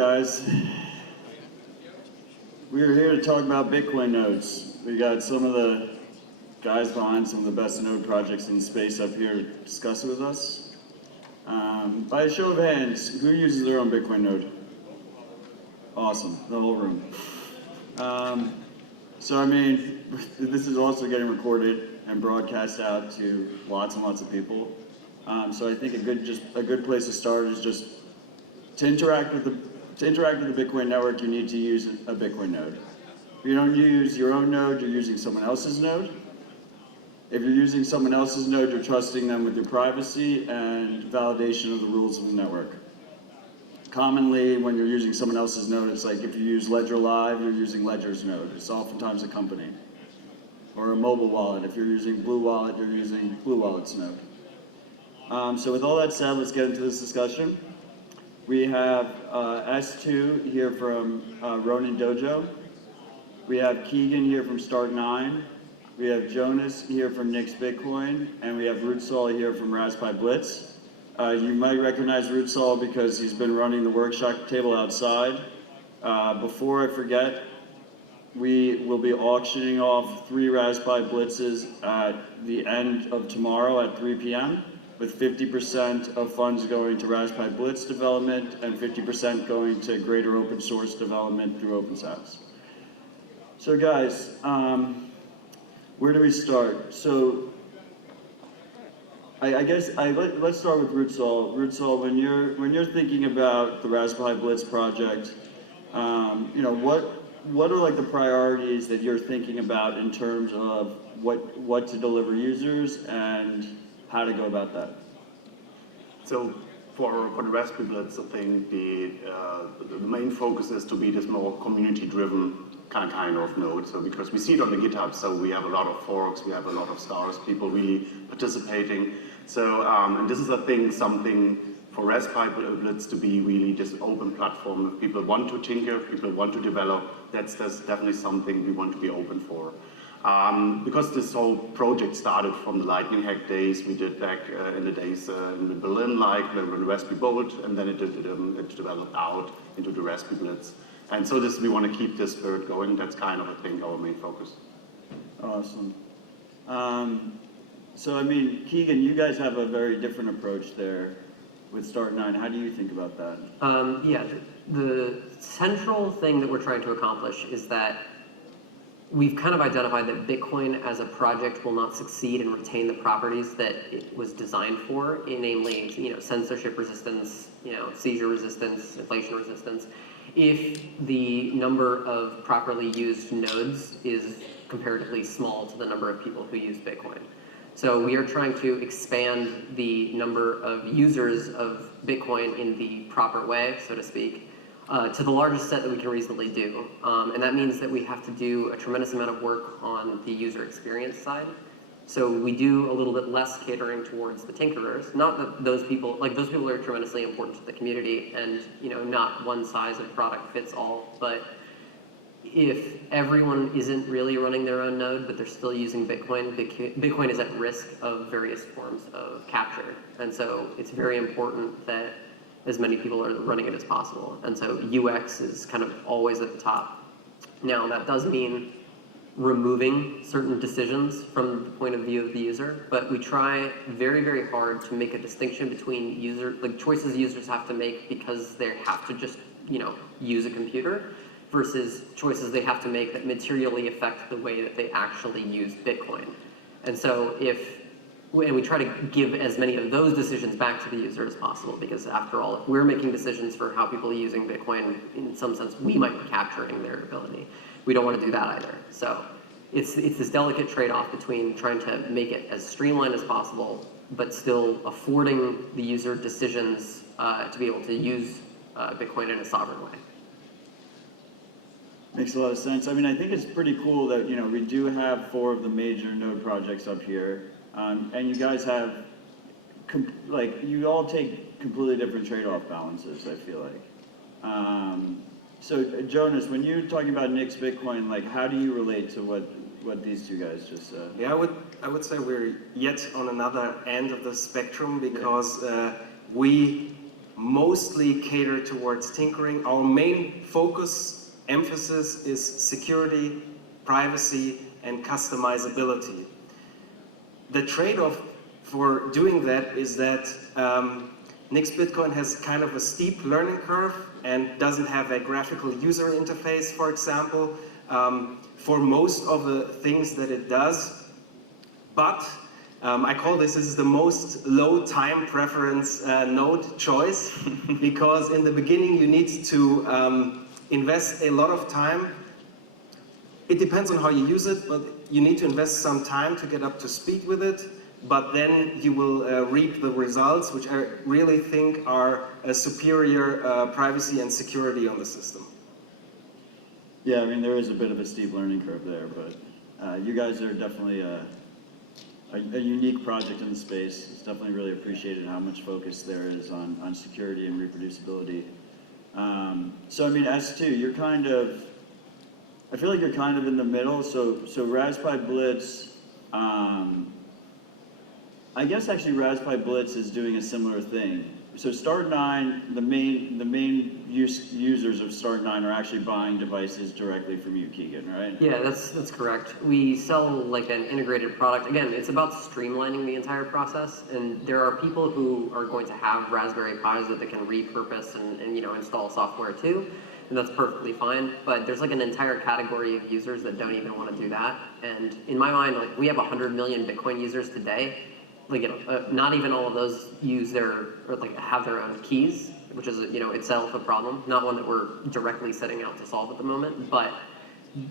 guys. We are here to talk about Bitcoin nodes. We got some of the guys behind some of the best node projects in space up here to discuss it with us. By a show of hands, who uses their own Bitcoin node? Awesome, the whole room. So I mean, this is also getting recorded and broadcast out to lots and lots of people. So I think a good place to start is just to interact with the Bitcoin network. You need to use a Bitcoin node. If you don't use your own node, you're using someone else's node. If you're using someone else's node, you're trusting them with your privacy and validation of the rules of the network. Commonly, when you're using someone else's node, it's like if you use Ledger Live, you're using Ledger's node. It's oftentimes a company. Or a mobile wallet. If you're using Blue Wallet, you're using Blue Wallet's node. So with all that said, let's get into this discussion. We have S2 here from Ronin Dojo. We have Keagan here from Start9. We have Jonas here from Nix Bitcoin. And we have Rootzoll here from Raspberry Blitz. You might recognize Rootzoll because he's been running the workshop table outside. Before I forget, we will be auctioning off 3 Raspberry Blitzes at the end of tomorrow at 3 p.m. with 50% of funds going to Raspberry Blitz development and 50% going to greater open source development through OpenSats. So guys, where do we start? So I guess let's start with Rootzoll. Rootzoll, when you're thinking about the Raspberry Blitz project, you know, what are like the priorities that you're thinking about in terms of what to deliver users and how to go about that? So for the Raspberry Blitz, I think the main focus is to be this more community-driven kind of node. So because we see it on the GitHub, so we have a lot of forks, we have a lot of stars, people really participating. So and this is, I think, something for Raspberry Blitz to be really this open platform. If people want to tinker, if people want to develop, that's definitely something we want to be open for. Because this whole project started from the Lightning Hack days we did back in the days in Berlin, like when Raspberry Bolt, and then it developed out into the Raspberry Blitz. And so we want to keep this spirit going. That's kind of, I think, our main focus. Awesome. So I mean, Keagan, you guys have a very different approach there with Start9. How do you think about that? Yeah, the central thing that we're trying to accomplish is that we've kind of identified that Bitcoin as a project will not succeed and retain the properties that it was designed for, namely, you know, censorship resistance, you know, seizure resistance, inflation resistance, if the number of properly used nodes is comparatively small to the number of people who use Bitcoin. So we are trying to expand the number of users of Bitcoin in the proper way, so to speak, to the largest set that we can reasonably do. And that means that we have to do a tremendous amount of work on the user experience side. So we do a little bit less catering towards the tinkerers. Not that those people are tremendously important to the community, and you know, not one size of product fits all, but if everyone isn't really running their own node, but they're still using Bitcoin, Bitcoin is at risk of various forms of capture. And so it's very important that as many people are running it as possible. And so UX is kind of always at the top. Now, that does mean removing certain decisions from the point of view of the user, but we try very, very hard to make a distinction between choices users have to make because they have to just, you know, use a computer, versus choices they have to make that materially affect the way that they actually use Bitcoin. And so and we try to give as many of those decisions back to the user as possible, because after all, if we're making decisions for how people are using Bitcoin, in some sense, we might be capturing their ability. We don't want to do that either. So it's this delicate trade-off between trying to make it as streamlined as possible, but still affording the user decisions to be able to use Bitcoin in a sovereign way. Makes a lot of sense. I mean, I think it's pretty cool that, you know, we do have 4 of the major node projects up here, and you guys have, you all take completely different trade-off balances, I feel like. So Jonas, when you're talking about Nix Bitcoin, like, how do you relate to what these two guys just said? Yeah, I would say we're yet on another end of the spectrum, because we mostly cater towards tinkering. Our main focus, emphasis is security, privacy, and customizability. The trade-off for doing that is that Nix Bitcoin has kind of a steep learning curve and doesn't have a graphical user interface, for example, for most of the things that it does. But I call this is the most low time preference node choice, because in the beginning you need to invest a lot of time. It depends on how you use it, but you need to invest some time to get up to speed with it. But then you will reap the results, which I really think are a superior privacy and security on the system. Yeah, I mean, there is a bit of a steep learning curve there, but you guys are definitely a unique project in the space. It's definitely really appreciated how much focus there is on security and reproducibility. So, I mean, S2, you're kind of, I feel like you're kind of in the middle. So Raspberry Blitz, I guess actually Raspberry Blitz is doing a similar thing. So Start9, the main users of Start9 are actually buying devices directly from you, Keagan, right? Yeah, that's correct. We sell like an integrated product. Again, it's about streamlining the entire process, and there are people who are going to have Raspberry Pis that they can repurpose and you know, install software to, and that's perfectly fine. But there's like an entire category of users that don't even want to do that. And in my mind, like, we have 100 million Bitcoin users today. Like, you know, not even all of those use or like have their own keys, which is, you know, itself a problem. Not one that we're directly setting out to solve at the moment. But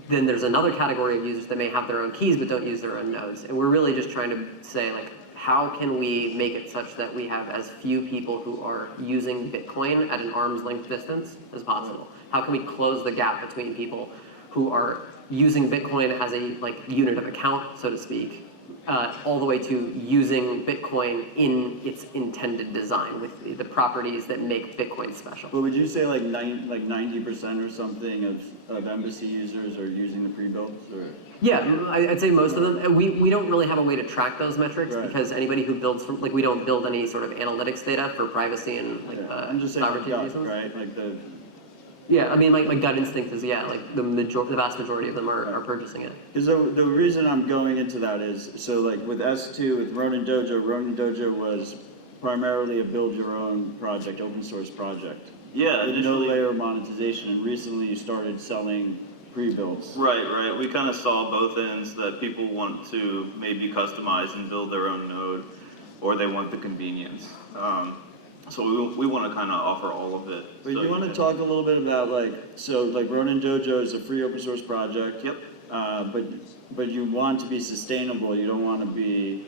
then there's another category of users that may have their own keys but don't use their own nodes. And we're really just trying to say, like, how can we make it such that we have as few people who are using Bitcoin at an arm's length distance as possible? How can we close the gap between people who are using Bitcoin as a like unit of account, so to speak, all the way to using Bitcoin in its intended design with the properties that make Bitcoin special. But would you say like 90% or something of Embassy users are using the pre-builds? Or? Yeah, I'd say most of them. We don't really have a way to track those metrics, right, because anybody who builds from, like, we don't build any sort of analytics data for privacy and like I'm just saying sovereignty reasons. Right? Like the. Yeah, I mean, like gut instinct is, yeah, like the vast majority of them are purchasing it. Because the reason I'm going into that is, so like with S2, with Ronin Dojo was primarily a build your own project, open source project. Yeah, with no layer of monetization, and recently you started selling pre-builds. Right. We kind of saw both ends, that people want to maybe customize and build their own node, or they want the convenience. So we want to kind of offer all of it. But so you want to talk a little bit about like Ronin Dojo is a free open source project. Yep. But you want to be sustainable. You don't want to be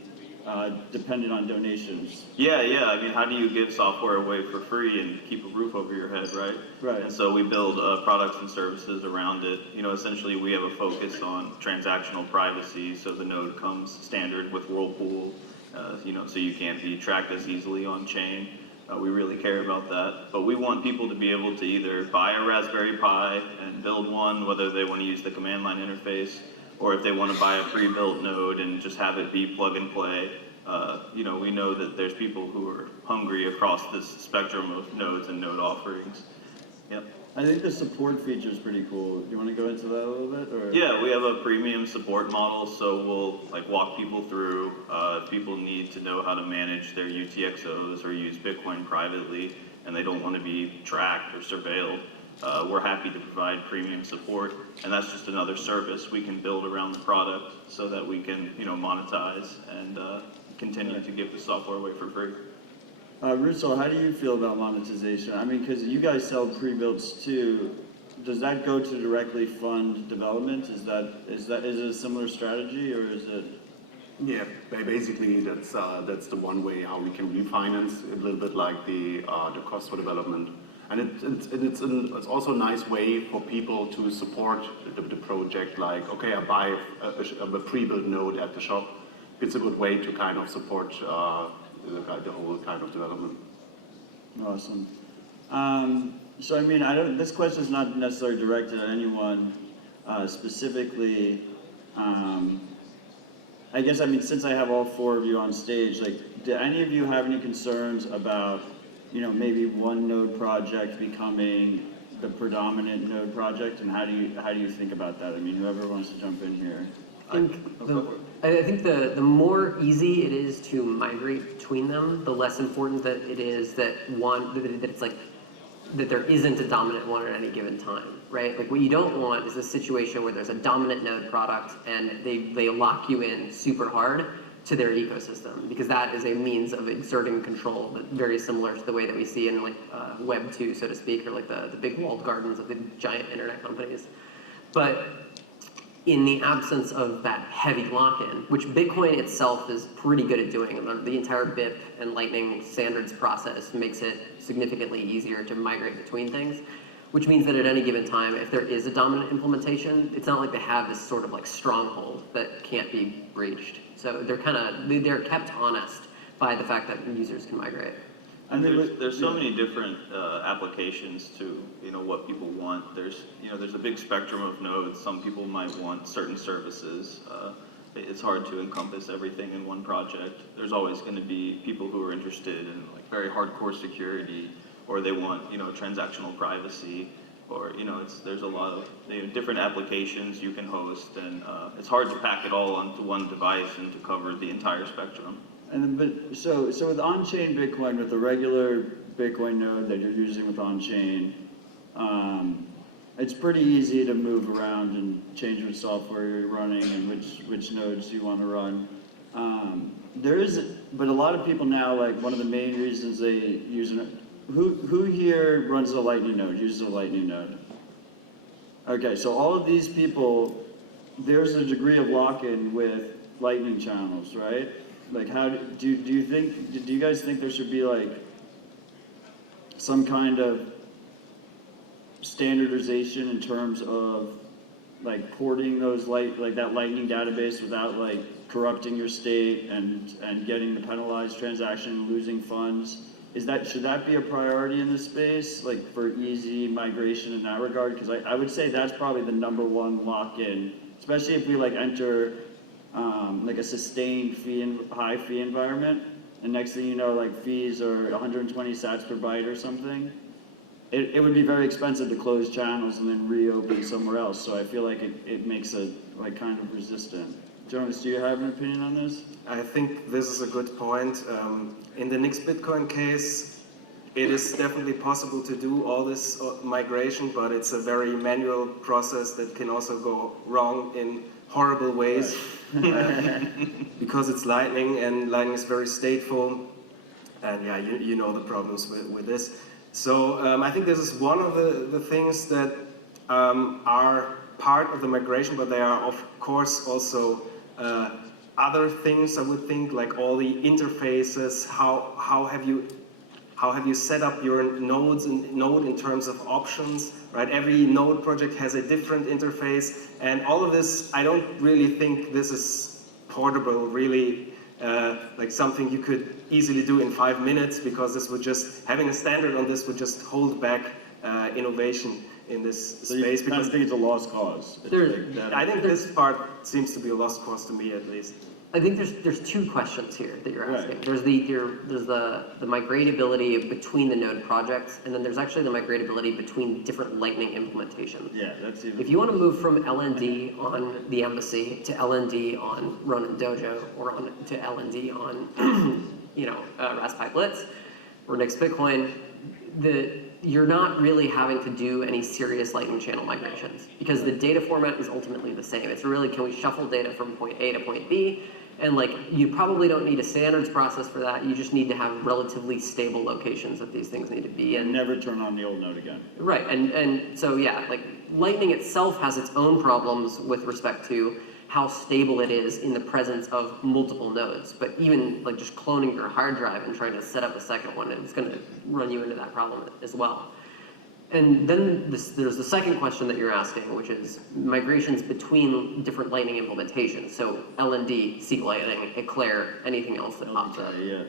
dependent on donations. Yeah. I mean, how do you give software away for free and keep a roof over your head, right? Right. And so we build products and services around it. You know, essentially we have a focus on transactional privacy. So the node comes standard with Whirlpool. You know, so you can't be tracked as easily on chain. We really care about that, but we want people to be able to either buy a Raspberry Pi and build one, whether they want to use the command line interface, or if they want to buy a pre-built node and just have it be plug and play. You know, we know that there's people who are hungry across this spectrum of nodes and node offerings. Yep. I think the support feature is pretty cool. You want to go into that a little bit? Or? Yeah, we have a premium support model, so we'll like walk people through. If people need to know how to manage their UTXOs or use Bitcoin privately, and they don't want to be tracked or surveilled, we're happy to provide premium support, and that's just another service we can build around the product so that we can, you know, monetize and continue to give the software away for free. Rootzoll, how do you feel about monetization? I mean, because you guys sell pre-builds too. Does that go to directly fund development? Is it a similar strategy, or is it? Yeah, basically that's the one way how we can refinance a little bit like the cost for development, and it's also a nice way for people to support the project. Like, okay, I buy a pre-built node at the shop. It's a good way to kind of support the whole kind of development. Awesome. So I mean, this question is not necessarily directed at anyone specifically. I guess, I mean, since I have all four of you on stage, like, do any of you have any concerns about maybe one node project becoming the predominant node project, and how do you think about that? I mean, whoever wants to jump in here. I think the more easy it is to migrate between them, the less important that it is that it's like that there isn't a dominant one at any given time, right? Like what you don't want is a situation where there's a dominant node product and they lock you in super hard to their ecosystem, because that is a means of exerting control that very similar to the way that we see in like Web 2, so to speak, or like the big walled gardens of the giant internet companies. But in the absence of that heavy lock-in, which Bitcoin itself is pretty good at doing, the entire BIP and Lightning standards process makes it significantly easier to migrate between things, which means that at any given time, if there is a dominant implementation, it's not like they have this sort of like stronghold that can't be breached. So they're kept honest by the fact that users can migrate. And there's so many different applications to what people want. There's a big spectrum of nodes. Some people might want certain services. It's hard to encompass everything in one project. There's always going to be people who are interested in like very hardcore security, or they want transactional privacy, or there's a lot of different applications you can host, and it's hard to pack it all onto one device and to cover the entire spectrum. So with on-chain Bitcoin, with the regular Bitcoin node that you're using with on-chain, it's pretty easy to move around and change which software you're running and which nodes you want to run. But a lot of people now, like one of the main reasons they use who here runs a Lightning node, uses a Lightning node? Okay, so all of these people, there's a degree of lock-in with Lightning channels, right? Like, how do you guys think there should be like some kind of standardization in terms of like porting those like that Lightning database without like corrupting your state and getting the penalized transaction and losing funds? Should that be a priority in this space, like for easy migration in that regard? Because I would say that's probably the #1 lock-in, especially if we like enter like a sustained high fee environment, and next thing you know, like fees are 120 sats per byte or something. It would be very expensive to close channels and then reopen somewhere else. So I feel like it makes it like kind of resistant. Jonas, do you have an opinion on this? I think this is a good point. In the Nix Bitcoin case, it is definitely possible to do all this migration, but it's a very manual process that can also go wrong in horrible ways. Because it's Lightning, and Lightning is very stateful, and yeah, you know the problems with this. So I think this is one of the things that are part of the migration, but there are of course also other things, I would think, like all the interfaces. How have you set up your node in terms of options, right? Every node project has a different interface, and all of this, I don't really think this is portable, really, like something you could easily do in 5 minutes, because this would just, having a standard on this would just hold back innovation in this space. Because I think it's a lost cause. I think this part seems to be a lost cause to me, at least. I think there's two questions here that you're asking. Right. There's the migratability between the node projects, and then there's actually the migratability between different Lightning implementations. Yeah, that's even. If you want to move from LND on the Embassy to LND on Ronin Dojo, or to LND on Raspberry Blitz or Nix Bitcoin, you're not really having to do any serious Lightning channel migrations, because the data format is ultimately the same. It's really, can we shuffle data from point A to point B? And like, you probably don't need a standards process for that. You just need to have relatively stable locations that these things need to be in. And never turn on the old node again. Right, and so yeah, like Lightning itself has its own problems with respect to how stable it is in the presence of multiple nodes. But even like just cloning your hard drive and trying to set up a second one, it's going to run you into that problem as well. And then there's the second question that you're asking, which is migrations between different Lightning implementations. So LND, SQLightning, Eclair, anything else that pops up. Yeah.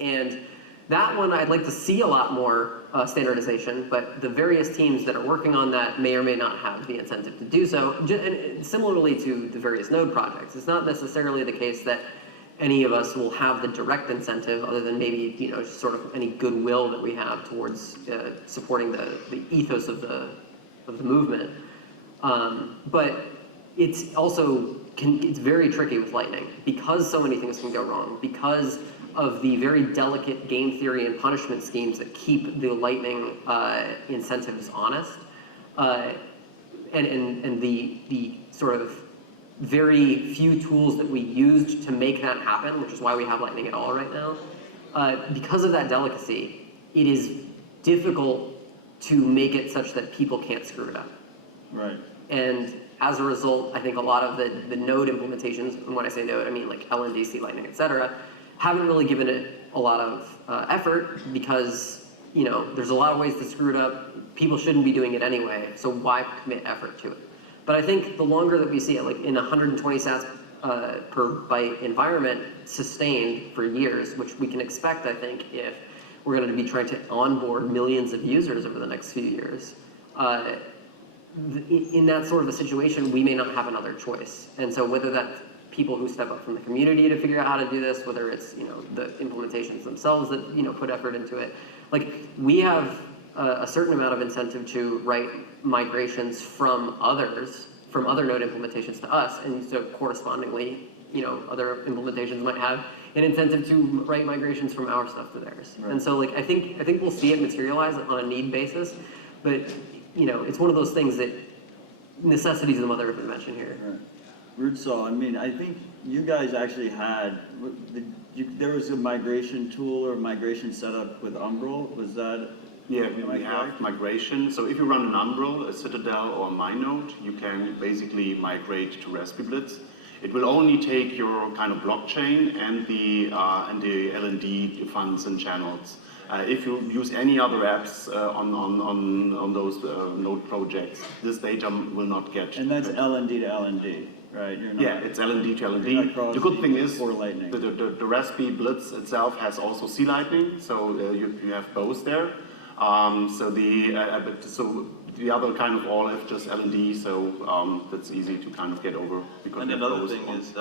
And that one, I'd like to see a lot more standardization, but the various teams that are working on that may or may not have the incentive to do so. And similarly to the various node projects, it's not necessarily the case that any of us will have the direct incentive, other than maybe, you know, sort of any goodwill that we have towards supporting the ethos of the movement. But it's also, it's very tricky with Lightning, because so many things can go wrong, because of the very delicate game theory and punishment schemes that keep the Lightning incentives honest, and the sort of very few tools that we used to make that happen, which is why we have Lightning at all right now. Because of that delicacy, it is difficult to make it such that people can't screw it up. Right. And as a result, I think a lot of the node implementations, and when I say node, I mean like LNDC, Lightning, et cetera, haven't really given it a lot of effort, because, you know, there's a lot of ways to screw it up. People shouldn't be doing it anyway, so why commit effort to it? But I think the longer that we see it, like in 120 sats per byte environment, sustained for years, which we can expect, I think, if we're going to be trying to onboard millions of users over the next few years. In that sort of a situation, we may not have another choice. And so whether that's people who step up from the community to figure out how to do this, whether it's, you know, the implementations themselves that, you know, put effort into it, like we have a certain amount of incentive to write migrations from others, from other node implementations to us, and so correspondingly, you know, other implementations might have an incentive to write migrations from our stuff to theirs. Right. And so, like, I think we'll see it materialize on a need basis, but, you know, it's one of those things that necessity is the mother of invention here. Right. Rootzoll, I mean, I think you guys actually had, there was a migration tool or migration setup with Umbrel, was that? Yeah, we have migration. So if you run an Umbrel, a Citadel, or a MyNode, you can basically migrate to Raspberry. It will only take your kind of blockchain and the LND funds and channels. If you use any other apps on those node projects, this data will not get. And that's LND to LND, right? You're not, yeah, it's LND to LND. The good thing is the Raspberry Blitz itself has also C Lightning, so you have both there. So the other kind of all have just LND, so that's easy to kind of get over. And another thing is,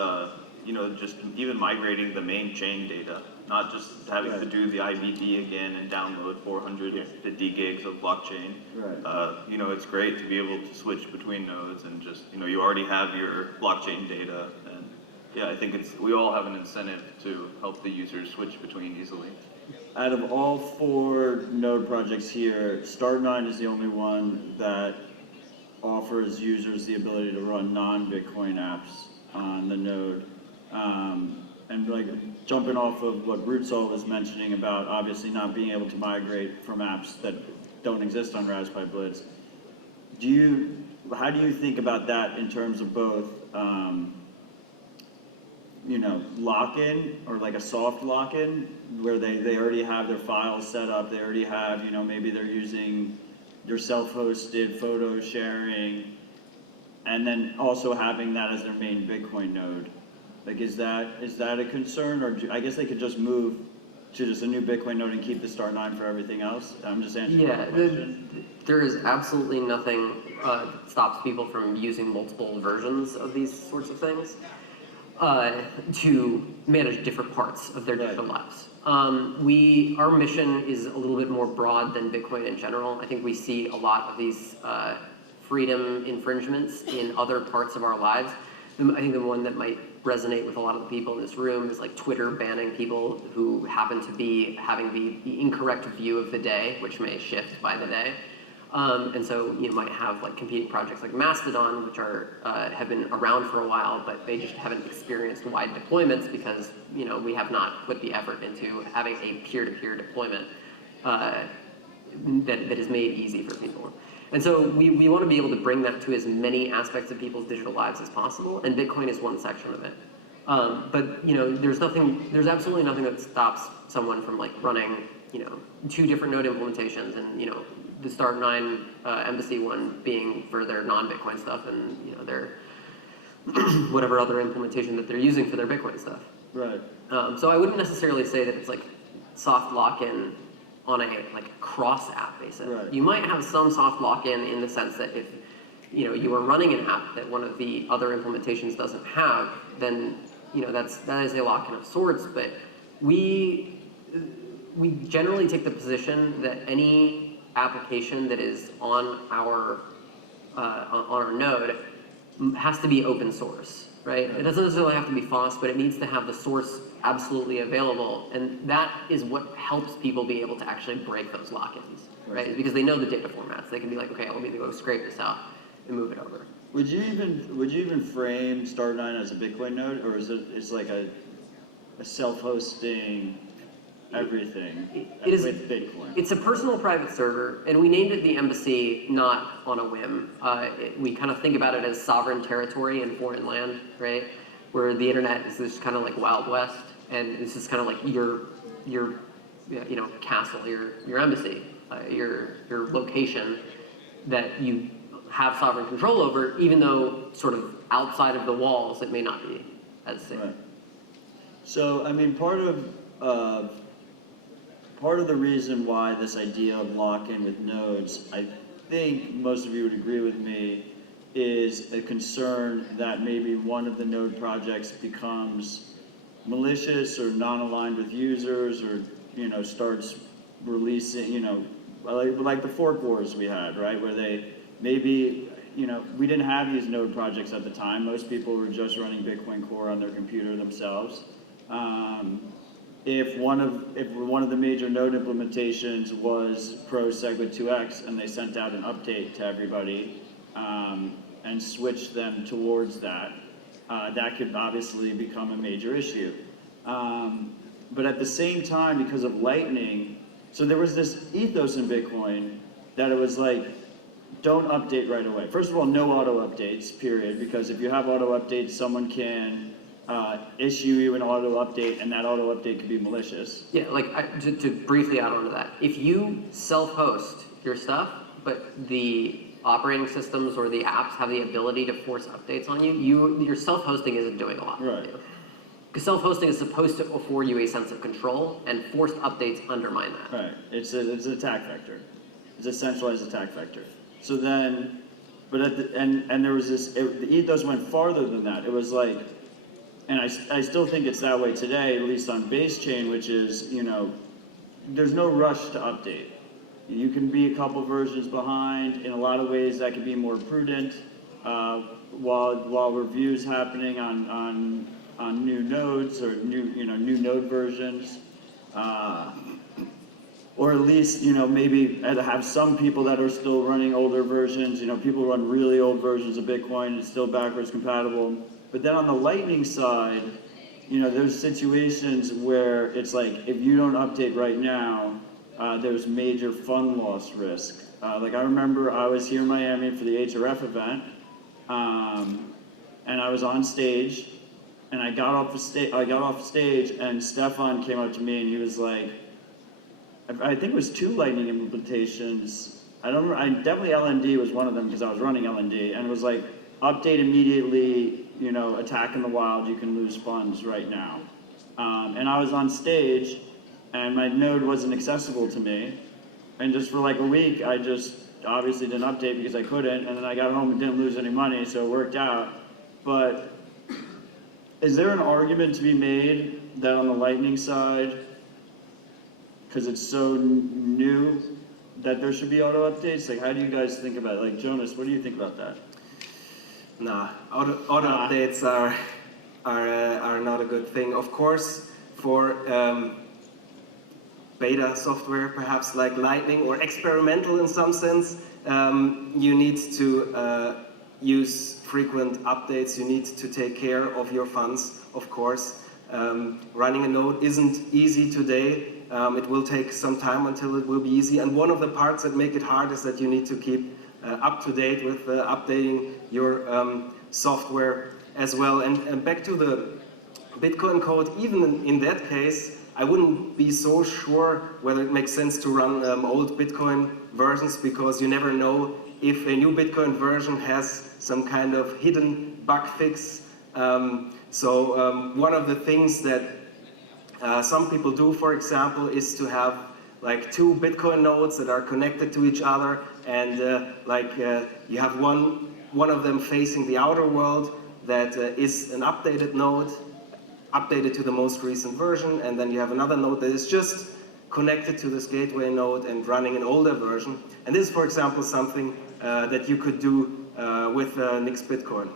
you know, just even migrating the main chain data, not just having to do the IBD again and download 450 gigs of blockchain. Right. You know, it's great to be able to switch between nodes and just, you know, you already have your blockchain data. And yeah, I think we all have an incentive to help the users switch between easily. Out of all 4 node projects here, Start9 is the only one that offers users the ability to run non-Bitcoin apps on the node. And like jumping off of what Rootzoll was mentioning about obviously not being able to migrate from apps that don't exist on Raspberry Blitz, how do you think about that in terms of both, you know, lock-in or like a soft lock-in where they already have their files set up, they already have, you know, maybe they're using your self-hosted photo sharing, and then also having that as their main Bitcoin node? Like, is that a concern, or I guess they could just move to just a new Bitcoin node and keep the Start9 for everything else? I'm just answering the question. There is absolutely nothing that stops people from using multiple versions of these sorts of things to manage different parts of their digital lives. Our mission is a little bit more broad than Bitcoin in general. I think we see a lot of these freedom infringements in other parts of our lives. I think the one that might resonate with a lot of the people in this room is like Twitter banning people who happen to be having the incorrect view of the day, which may shift by the day. And so you might have like competing projects like Mastodon, which have been around for a while, but they just haven't experienced wide deployments because, you know, we have not put the effort into having a peer-to-peer deployment that is made easy for people. And so we want to be able to bring that to as many aspects of people's digital lives as possible, and Bitcoin is one section of it. But, you know, there's absolutely nothing that stops someone from like running, you know, 2 different node implementations, and, you know, the Start9 Embassy one being for their non-Bitcoin stuff, and, you know, their whatever other implementation that they're using for their Bitcoin stuff. Right. So I wouldn't necessarily say that it's like soft lock-in on a like cross app basis. Right. You might have some soft lock-in in the sense that if, you know, you are running an app that one of the other implementations doesn't have, then that is a lock-in of sorts, but we generally take the position that any application that is on our node has to be open source, right? It doesn't necessarily have to be FOSS, but it needs to have the source absolutely available, and that is what helps people be able to actually break those lock-ins, right? It's because they know the data formats. They can be like, okay, let me go scrape this out and move it over. Would you even frame Star9 as a Bitcoin node, or is it's like a self-hosting everything It is, with Bitcoin? It's a personal private server, and we named it the Embassy not on a whim. We kind of think about it as sovereign territory in foreign land, right? Where the internet is this kind of like Wild West, and this is kind of like your castle, your embassy, your location that you have sovereign control over, even though sort of outside of the walls it may not be as safe. Right. So, I mean, part of the reason why this idea of lock-in with nodes, I think most of you would agree with me, is a concern that maybe one of the node projects becomes malicious or non-aligned with users, or starts releasing, like the fork wars we had, right, where they maybe, we didn't have these node projects at the time. Most people were just running Bitcoin Core on their computer themselves. If one of the major node implementations was pro SegWit 2x and they sent out an update to everybody and switched them towards that, that could obviously become a major issue. But at the same time, because of Lightning, so there was this ethos in Bitcoin that it was like, don't update right away. First of all, no auto updates, period, because if you have auto updates, someone can issue you an auto update, and that auto update could be malicious. Yeah, to briefly add on to that, if you self-host your stuff, but the operating systems or the apps have the ability to force updates on you, your self-hosting isn't doing a lot for you. Because self-hosting is supposed to afford you a sense of control, and forced updates undermine that. Right, it's an attack vector. It's a centralized attack vector. So then, but and there was this, the ethos went farther than that. It was like, and I still think it's that way today, at least on base chain, which is, there's no rush to update. You can be a couple versions behind. In a lot of ways, that could be more prudent. While reviews happening on new nodes or new node versions, or at least maybe have some people that are still running older versions. People run really old versions of Bitcoin. It's still backwards compatible. But then on the Lightning side, there's situations where it's like, if you don't update right now, there's major fund loss risk. Like I remember I was here in Miami for the HRF event, and I was on stage, and I got off stage, and Stefan came up to me and he was like, I think it was 2 Lightning implementations. I don't remember, definitely LND was one of them because I was running LND, and it was like, update immediately, attack in the wild, you can lose funds right now. And I was on stage, and my node wasn't accessible to me, and just for like a week, I just obviously didn't update because I couldn't, and then I got home and didn't lose any money, so it worked out. But is there an argument to be made that on the Lightning side, because it's so new, that there should be auto updates? Like, how do you guys think about it? Like, Jonas, what do you think about that? Nah, auto updates are not a good thing. Of course, for beta software, perhaps like Lightning, or experimental in some sense, you need to use frequent updates. You need to take care of your funds, of course. Running a node isn't easy today. It will take some time until it will be easy. And one of the parts that make it hard is that you need to keep up to date with updating your software as well. And back to the Bitcoin code, even in that case, I wouldn't be so sure whether it makes sense to run old Bitcoin versions, because you never know if a new Bitcoin version has some kind of hidden bug fix. So one of the things that some people do, for example, is to have like 2 Bitcoin nodes that are connected to each other, and you have one of them facing the outer world that is an updated node, updated to the most recent version, and then you have another node that is just connected to this gateway node and running an older version. And this is, for example, something that you could do with Nix Bitcoin.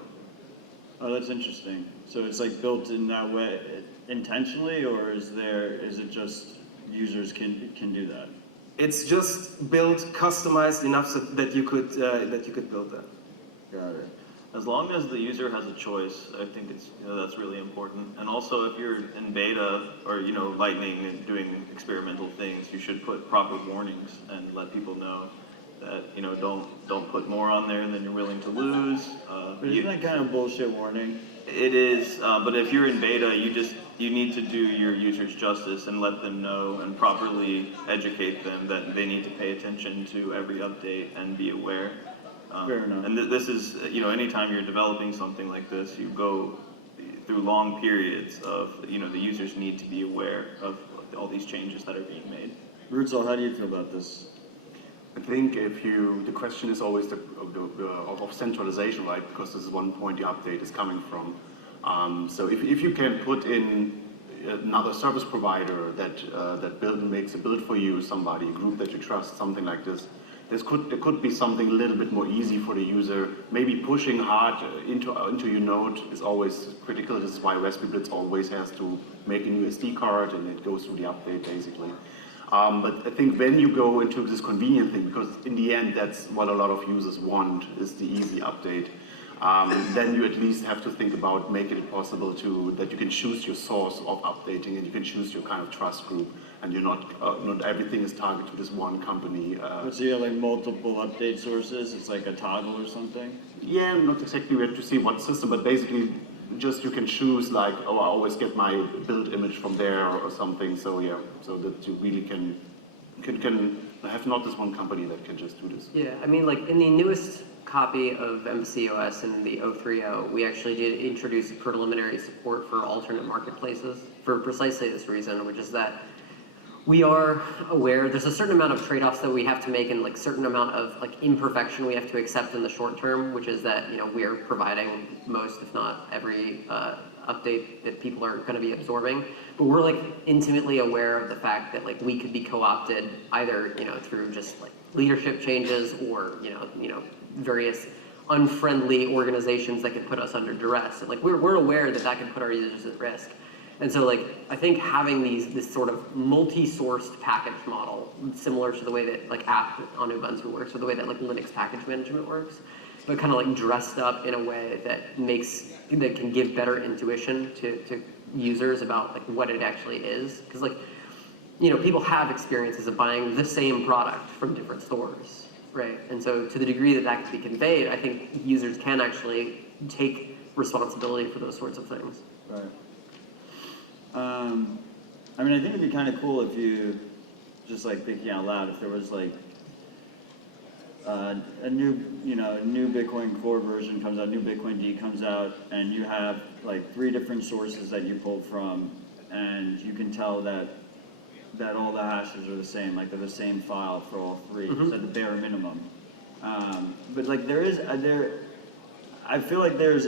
Oh, that's interesting. So it's like built in that way intentionally, or is it just users can do that? It's just built, customized enough so that you could build that. Got it. As long as the user has a choice, I think it's that's really important. And also, if you're in beta or Lightning and doing experimental things, you should put proper warnings and let people know that don't put more on there than you're willing to lose. But isn't that kind of bullshit warning? It is, but if you're in beta, you need to do your users justice and let them know and properly educate them that they need to pay attention to every update and be aware. Fair enough. And this is, anytime you're developing something like this, you go through long periods of, the users need to be aware of all these changes that are being made. Rootzoll, how do you feel about this? I think the question is always of centralization, right? Because this is one point the update is coming from. So if you can put in another service provider that makes a build for you, somebody, a group that you trust, something like this, there could be something a little bit more easy for the user. Maybe pushing hard into your node is always critical. This is why Raspberry Blitz always has to make a new SD card, and it goes through the update basically. But I think when you go into this convenient thing, because in the end that's what a lot of users want, is the easy update, then you at least have to think about making it possible that you can choose your source of updating, and you can choose your kind of trust group, and you're not everything is targeted to this one company. So you have like multiple update sources? It's like a toggle or something? Yeah, not exactly. We have to see what system, but basically just you can choose like, oh, I always get my build image from there or something. So yeah, so that you really can have not this one company that can just do this. Yeah, I mean, like in the newest copy of Embassy OS in the 0.30, we actually did introduce preliminary support for alternate marketplaces for precisely this reason, which is that we are aware there's a certain amount of trade-offs that we have to make, and like certain amount of like imperfection we have to accept in the short term, which is that we are providing most, if not every, update that people are going to be absorbing. But we're like intimately aware of the fact that like we could be co-opted either through just like leadership changes or various unfriendly organizations that could put us under duress. And, like we're aware that could put our users at risk. And so, like, I think having this sort of multi-sourced package model, similar to the way that like app on Ubuntu works, or the way that like Linux package management works, but kind of like dressed up in a way that can give better intuition to users about like what it actually is. Because like, people have experiences of buying the same product from different stores, right? And so to the degree that can be conveyed, I think users can actually take responsibility for those sorts of things. Right. I mean, I think it'd be kind of cool if you, just like thinking out loud, if there was like a new Bitcoin Core version comes out, new Bitcoin D comes out, and you have like 3 different sources that you pulled from, and you can tell that all the hashes are the same, like they're the same file for all 3, just at the bare minimum. But like I feel like there's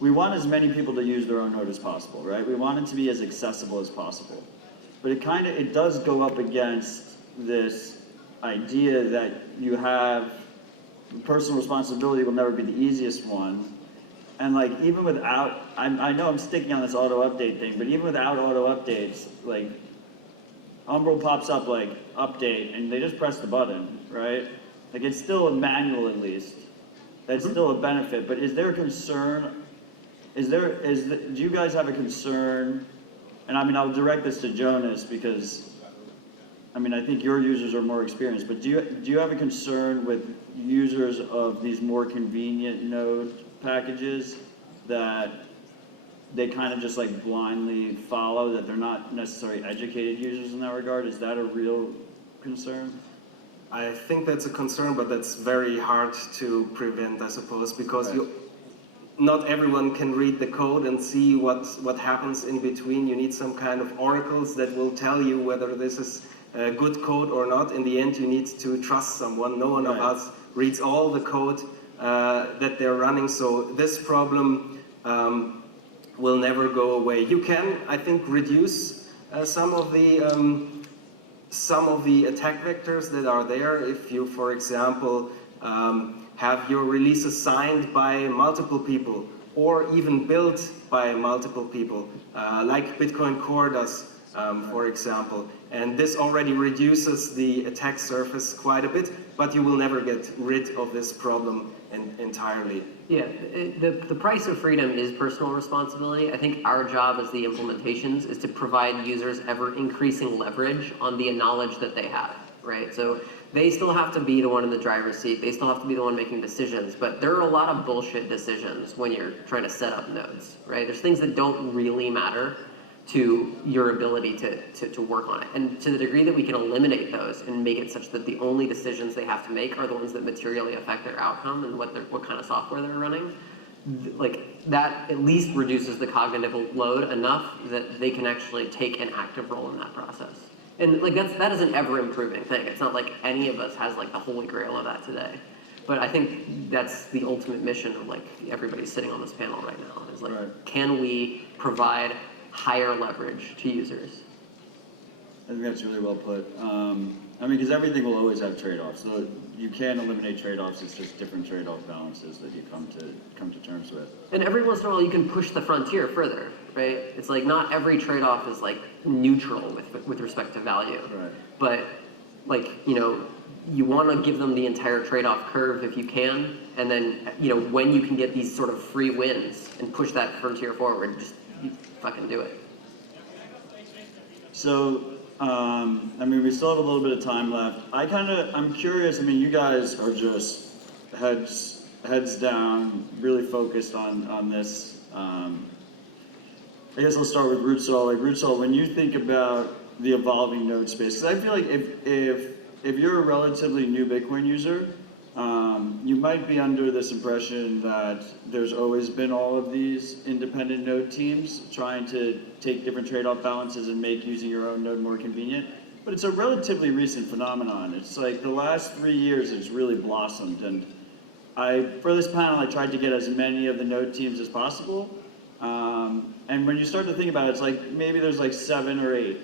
we want as many people to use their own node as possible, right? We want it to be as accessible as possible. But it does go up against this idea that you have personal responsibility will never be the easiest one. And like even without, I know I'm sticking on this auto update thing, but even without auto updates, like Umbral pops up like update and they just press the button, right? Like it's still a manual at least. That's still a benefit, but is there a concern? Do you guys have a concern? And I mean, I'll direct this to Jonas because, I mean, I think your users are more experienced, but do you have a concern with users of these more convenient node packages that they kind of just like blindly follow, that they're not necessarily educated users in that regard? Is that a real concern? I think that's a concern, but that's very hard to prevent, I suppose, because not everyone can read the code and see what happens in between. You need some kind of oracles that will tell you whether this is good code or not. In the end, you need to trust someone. No one of us reads all the code that they're running. So this problem will never go away. You can, I think, reduce some of the attack vectors that are there. If you, for example, have your releases signed by multiple people or even built by multiple people, like Bitcoin Core does, for example. And this already reduces the attack surface quite a bit, but you will never get rid of this problem entirely. Yeah, the price of freedom is personal responsibility. I think our job as the implementations is to provide users ever increasing leverage on the knowledge that they have, right? So they still have to be the one in the driver's seat. They still have to be the one making decisions, but there are a lot of bullshit decisions when you're trying to set up nodes, right? There's things that don't really matter to your ability to work on it. And to the degree that we can eliminate those and make it such that the only decisions they have to make are the ones that materially affect their outcome and what kind of software they're running, like that at least reduces the cognitive load enough that they can actually take an active role in that process. And like that is an ever improving thing. It's not like any of us has like the holy grail of that today. But I think that's the ultimate mission of like everybody sitting on this panel right now is like, can we provide higher leverage to users? I think that's really well put. I mean, because everything will always have trade-offs. So you can eliminate trade-offs. It's just different trade-off balances that you come to terms with. And every once in a while, you can push the frontier further, right? It's like not every trade-off is like neutral with respect to value. Right. But like, you know, you want to give them the entire trade-off curve if you can, and then, you know, when you can get these sort of free wins and push that frontier forward, just you fucking do it. So, I mean, we still have a little bit of time left. I'm curious. I mean, you guys are just heads down, really focused on this. I guess I'll start with Rootzoll. Like Rootzoll, when you think about the evolving node space, because I feel like if you're a relatively new Bitcoin user, you might be under this impression that there's always been all of these independent node teams trying to take different trade-off balances and make using your own node more convenient. But it's a relatively recent phenomenon. It's like the last 3 years it's really blossomed. And for this panel, I tried to get as many of the node teams as possible. And when you start to think about it, it's like maybe there's like 7 or 8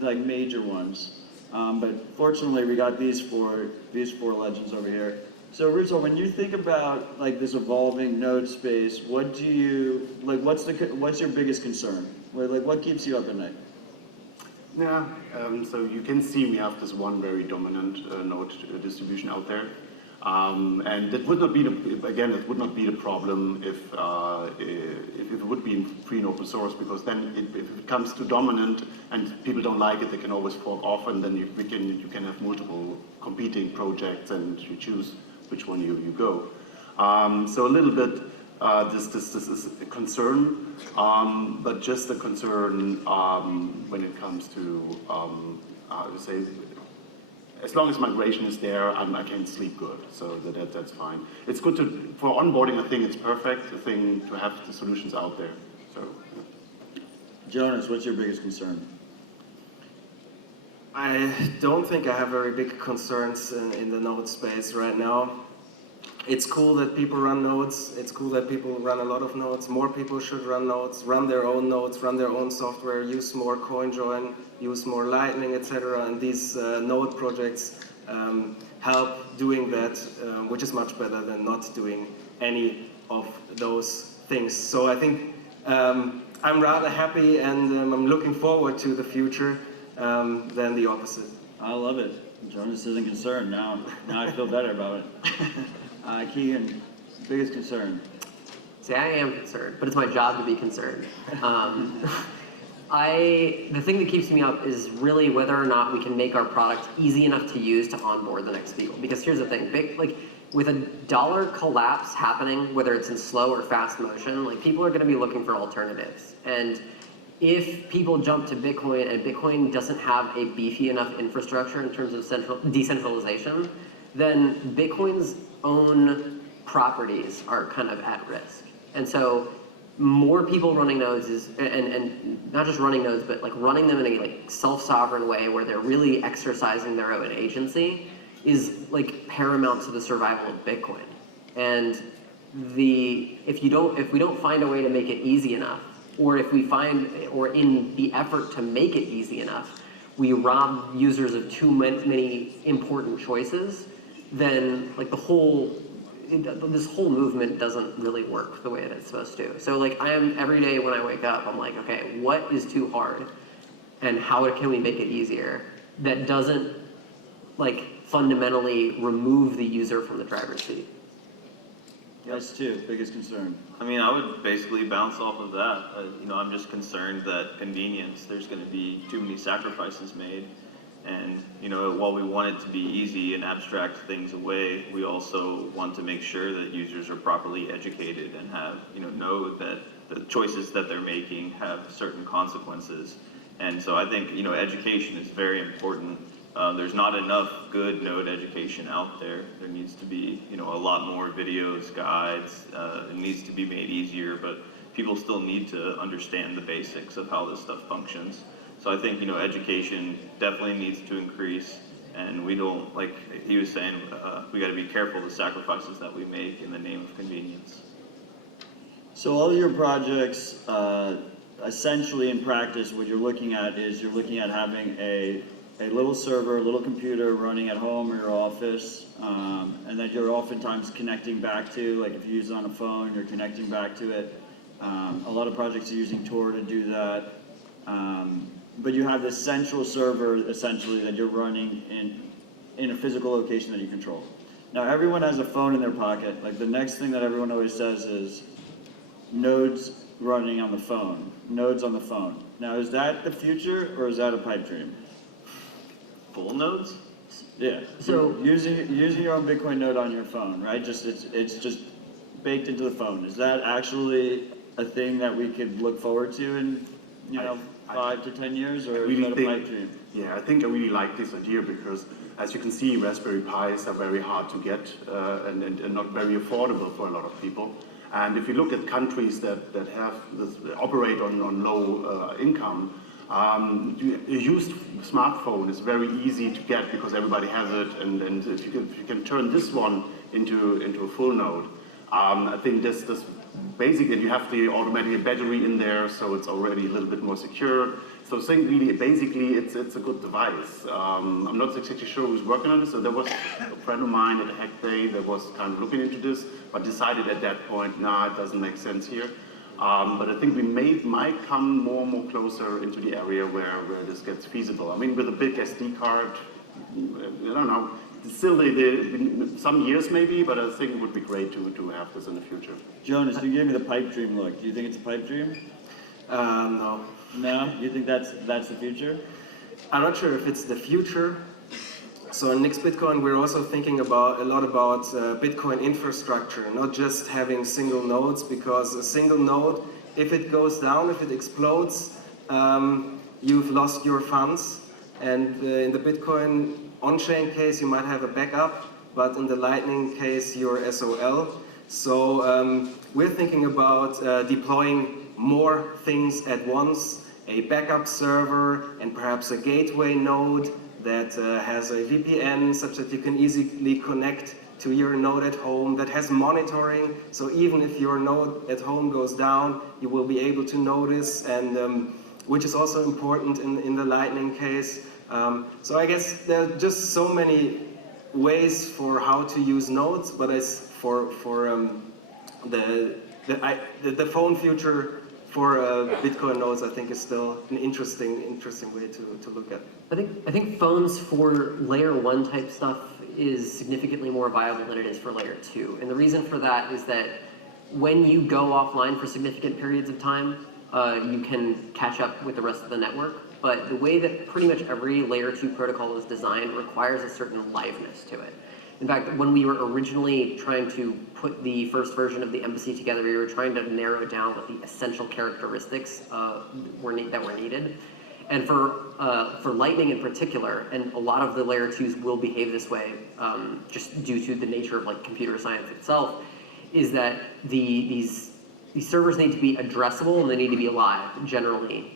like major ones. But fortunately, we got these four legends over here. So Rootzoll, when you think about like this evolving node space, what do you like? What's your biggest concern? Like, what keeps you up at night? Yeah, so you can see we have this one very dominant node distribution out there. And that would not be it would not be the problem if it would be free and open source, because then if it comes to dominant and people don't like it, they can always fork off, and then you can have multiple competing projects and you choose which one you go. So a little bit this is a concern, but just a concern when it comes to how to say. As long as migration is there, I can sleep good, so that's fine. It's good for onboarding. I think it's perfect. The thing to have the solutions out there. So, yeah. Jonas, what's your biggest concern? I don't think I have very big concerns in the node space right now. It's cool that people run nodes. It's cool that people run a lot of nodes. More people should run nodes, run their own nodes, run their own software, use more CoinJoin, use more Lightning, etc. And these node projects help doing that, which is much better than not doing any of those things. So I think I'm rather happy, and I'm looking forward to the future than the opposite. I love it. Jonas isn't concerned now. Now I feel better about it. Keagan, biggest concern? See, I am concerned, but it's my job to be concerned. The thing that keeps me up is really whether or not we can make our product easy enough to use to onboard the next people. Because here's the thing, with a dollar collapse happening, whether it's in slow or fast motion, like people are going to be looking for alternatives. And if people jump to Bitcoin and Bitcoin doesn't have a beefy enough infrastructure in terms of decentralization, then Bitcoin's own properties are kind of at risk. And so more people running nodes is, and not just running nodes, but like running them in a like self-sovereign way where they're really exercising their own agency is like paramount to the survival of Bitcoin. And if we don't find a way to make it easy enough, or if we find, or in the effort to make it easy enough, we rob users of too many important choices, then like this whole movement doesn't really work the way that it's supposed to. So like every day when I wake up, I'm like, okay, what is too hard? And how can we make it easier? That doesn't like fundamentally remove the user from the driver's seat. That's too, biggest concern. I mean, I would basically bounce off of that. I'm just concerned that convenience, there's going to be too many sacrifices made. And, while we want it to be easy and abstract things away, we also want to make sure that users are properly educated and have, know that the choices that they're making have certain consequences. And so I think, education is very important. There's not enough good Node education out there. There needs to be, a lot more videos, guides. It needs to be made easier, but people still need to understand the basics of how this stuff functions. So I think, education definitely needs to increase, and we don't, like he was saying, we got to be careful of the sacrifices that we make in the name of convenience. So all of your projects, essentially in practice, what you're looking at is you're looking at having a little server, a little computer running at home or your office, and that you're oftentimes connecting back to, like if you use it on a phone, you're connecting back to it. A lot of projects are using Tor to do that. But you have this central server, essentially, that you're running in a physical location that you control. Now, everyone has a phone in their pocket. Like, the next thing that everyone always says is, nodes running on the phone, nodes on the phone. Now, is that the future, or is that a pipe dream? Full nodes? Yeah, so using your own Bitcoin node on your phone, right? It's just baked into the phone. Is that actually a thing that we could look forward to in, 5 to 10 years, or is that a pipe dream? Yeah, I think I really like this idea because, as you can see, Raspberry Pis are very hard to get and not very affordable for a lot of people. And if you look at countries that have operate on low income, a used smartphone is very easy to get because everybody has it, and if you can turn this one into a full node, I think this basically you have the automatic battery in there, so it's already a little bit more secure. So saying really, basically, it's a good device. I'm not exactly sure who's working on this. So there was a friend of mine at a hack day that was kind of looking into this, but decided at that point, nah, it doesn't make sense here. But I think we might come more and more closer into the area where this gets feasible. I mean, with a big SD card, I don't know. Still, some years maybe, but I think it would be great to have this in the future. Jonas, you gave me the pipe dream look. Do you think it's a pipe dream? No. No? You think that's the future? I'm not sure if it's the future. So in Nix Bitcoin, we're also thinking a lot about Bitcoin infrastructure, not just having single nodes, because a single node, if it goes down, if it explodes, you've lost your funds. And in the Bitcoin on-chain case, you might have a backup, but in the Lightning case, you're SOL. So we're thinking about deploying more things at once, a backup server, and perhaps a gateway node that has a VPN such that you can easily connect to your node at home, that has monitoring, so even if your node at home goes down, you will be able to notice, and which is also important in the Lightning case. So I guess there are just so many ways for how to use nodes, but as for the phone future for Bitcoin nodes, I think is still an interesting way to look at. I think phones for layer 1 type stuff is significantly more viable than it is for layer 2. And the reason for that is that when you go offline for significant periods of time, you can catch up with the rest of the network. But the way that pretty much every layer 2 protocol is designed requires a certain aliveness to it. In fact, when we were originally trying to put the first version of the embassy together, we were trying to narrow down what the essential characteristics that were needed. And for Lightning in particular, and a lot of the layer 2s will behave this way just due to the nature of like computer science itself, is that these servers need to be addressable and they need to be alive generally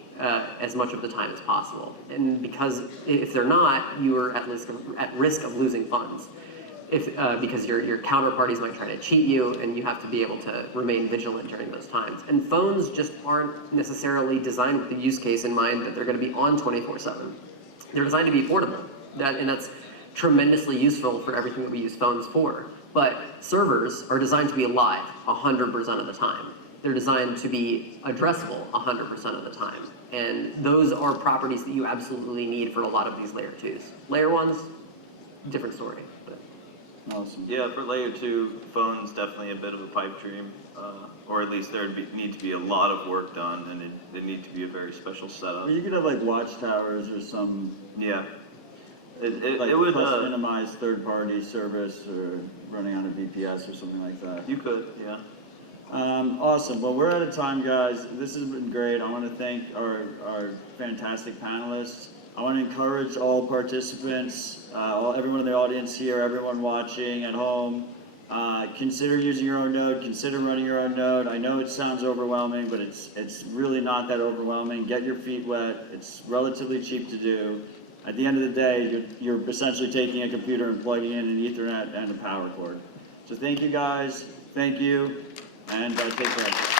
as much of the time as possible. And because if they're not, you are at risk of losing funds. because your counterparties might try to cheat you, and you have to be able to remain vigilant during those times. And phones just aren't necessarily designed with the use case in mind that they're going to be on 24/7. They're designed to be portable, and that's tremendously useful for everything that we use phones for. But servers are designed to be alive 100% of the time. They're designed to be addressable 100% of the time. And those are properties that you absolutely need for a lot of these layer 2s. Layer 1s, different story. But. Awesome. Yeah, for layer 2, phones definitely a bit of a pipe dream, or at least there need to be a lot of work done, and it need to be a very special setup. Well, you could have like watchtowers or some Yeah, like it would. plus minimize third-party service or running on a VPS or something like that. You could, yeah. Awesome. Well, we're out of time, guys. This has been great. I want to thank our fantastic panelists. I want to encourage all participants, everyone in the audience here, everyone watching at home, consider using your own node, consider running your own node. I know it sounds overwhelming, but it's really not that overwhelming. Get your feet wet. It's relatively cheap to do. At the end of the day, you're essentially taking a computer and plugging in an Ethernet and a power cord. So thank you, guys. Thank you, and take care.